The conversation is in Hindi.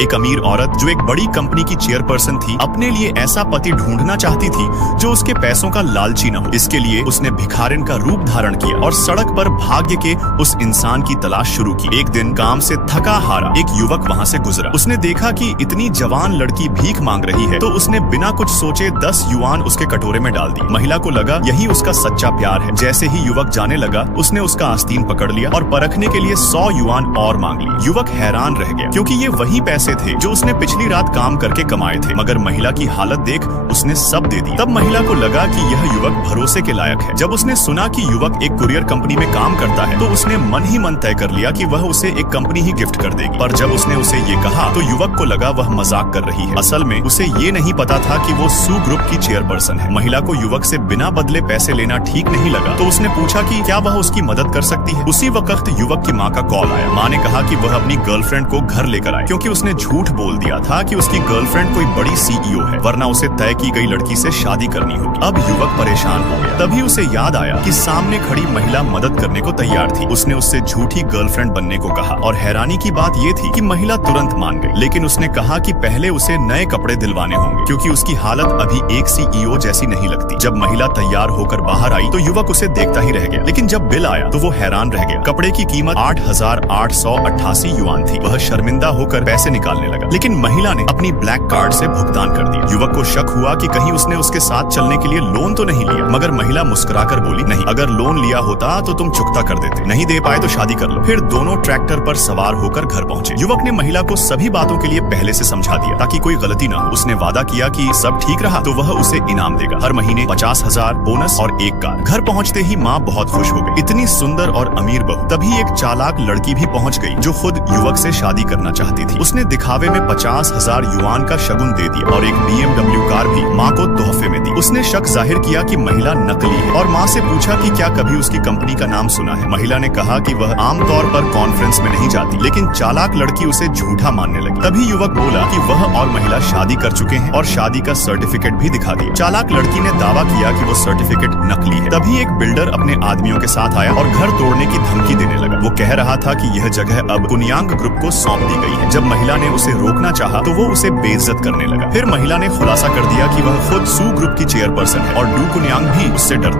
एक अमीर औरत जो एक बड़ी कंपनी की चेयरपर्सन थी, अपने लिए ऐसा पति ढूंढना चाहती थी जो उसके पैसों का लालची न हो। इसके लिए उसने भिखारिन का रूप धारण किया और सड़क पर भाग्य के उस इंसान की तलाश शुरू की। एक दिन काम से थका हारा एक युवक वहाँ से गुजरा। उसने देखा कि इतनी जवान लड़की भीख मांग रही है, तो उसने बिना कुछ सोचे 10 युआन उसके कटोरे में डाल दी। महिला को लगा यही उसका सच्चा प्यार है। जैसे ही युवक जाने लगा, उसने उसका आस्तीन पकड़ लिया और परखने के लिए 100 युआन और मांग ली। युवक हैरान रह गया, क्योंकि ये वही पैसे थे जो उसने पिछली रात काम करके कमाए थे। मगर महिला की हालत देख उसने सब दे दी। तब महिला को लगा कि यह युवक भरोसे के लायक है। जब उसने सुना कि युवक एक कुरियर कंपनी में काम करता है, तो उसने मन ही मन तय कर लिया कि वह उसे एक कंपनी ही गिफ्ट कर देगी। पर जब उसने उसे ये कहा, तो युवक को लगा वह मजाक कर रही है। असल में उसे ये नहीं पता था कि वो सू ग्रुप की चेयरपर्सन है। महिला को युवक से बिना बदले पैसे लेना ठीक नहीं लगा, तो उसने पूछा कि क्या वह उसकी मदद कर सकती है। उसी वक्त युवक की माँ का कॉल आया। माँ ने कहा कि वह अपनी गर्लफ्रेंड को घर लेकर आए, क्योंकि उसने झूठ बोल दिया था कि उसकी गर्लफ्रेंड कोई बड़ी सीईओ है, वरना उसे तय की गई लड़की से शादी करनी होगी। अब युवक परेशान हो गया। तभी उसे याद आया कि सामने खड़ी महिला मदद करने को तैयार थी। उसने उससे झूठी गर्लफ्रेंड बनने को कहा, और हैरानी की बात ये थी कि महिला तुरंत मान गई। लेकिन उसने कहा कि पहले उसे नए कपड़े दिलवाने होंगे, क्योंकि उसकी हालत अभी एक सीईओ जैसी नहीं लगती। जब महिला तैयार होकर बाहर आई, तो युवक उसे देखता ही रह गया। लेकिन जब बिल आया, तो वो हैरान रह गया। कपड़े की कीमत 8,888 युआन थी। वह शर्मिंदा होकर पैसे निकालने लगा, लेकिन महिला ने अपनी ब्लैक कार्ड से भुगतान कर दिया। युवक को शक हुआ कि कहीं उसने उसके साथ चलने के लिए लोन तो नहीं लिया, मगर महिला मुस्कुराकर बोली, नहीं, अगर लोन लिया होता तो तुम चुकता कर देते, नहीं दे पाए तो शादी कर लो। फिर दोनों ट्रैक्टर पर सवार होकर घर पहुंचे। युवक ने महिला को सभी बातों के लिए पहले से समझा दिया, ताकि कोई गलती न हो। उसने वादा किया कि सब ठीक रहा तो वह उसे इनाम देगा, हर महीने 50,000 बोनस और एक कार। घर पहुंचते ही माँ बहुत खुश हो गई। इतनी सुंदर और अमीर बहू। तभी एक चालाक लड़की भी पहुंच गई, जो खुद युवक से शादी करना चाहती थी। उसने दिखावे में 50,000 युआन का शगुन दे दिया और एक BMW कार भी माँ को तोहफे में दी। उसने शक जाहिर किया कि महिला नकली है, और माँ से पूछा कि क्या कभी उसकी कंपनी का नाम सुना है। महिला ने कहा कि वह आमतौर पर कॉन्फ्रेंस में नहीं जाती, लेकिन चालाक लड़की उसे झूठा मानने लगी। तभी युवक बोला कि वह और महिला शादी कर चुके हैं और शादी का सर्टिफिकेट भी दिखा दिया। चालाक लड़की ने दावा किया कि वो सर्टिफिकेट नकली है। तभी एक बिल्डर अपने आदमियों के साथ आया और घर तोड़ने की धमकी देने लगा। वो कह रहा था कि यह जगह अब कुनियांग ग्रुप को सौंप दी गई है। जब महिला ने उसे रोकना चाहा, तो वो उसे बेइज्जत करने लगा। फिर महिला ने खुलासा कर दिया कि वह खुद सू ग्रुप की चेयरपर्सन है और डू कुनियांग भी उससे डरता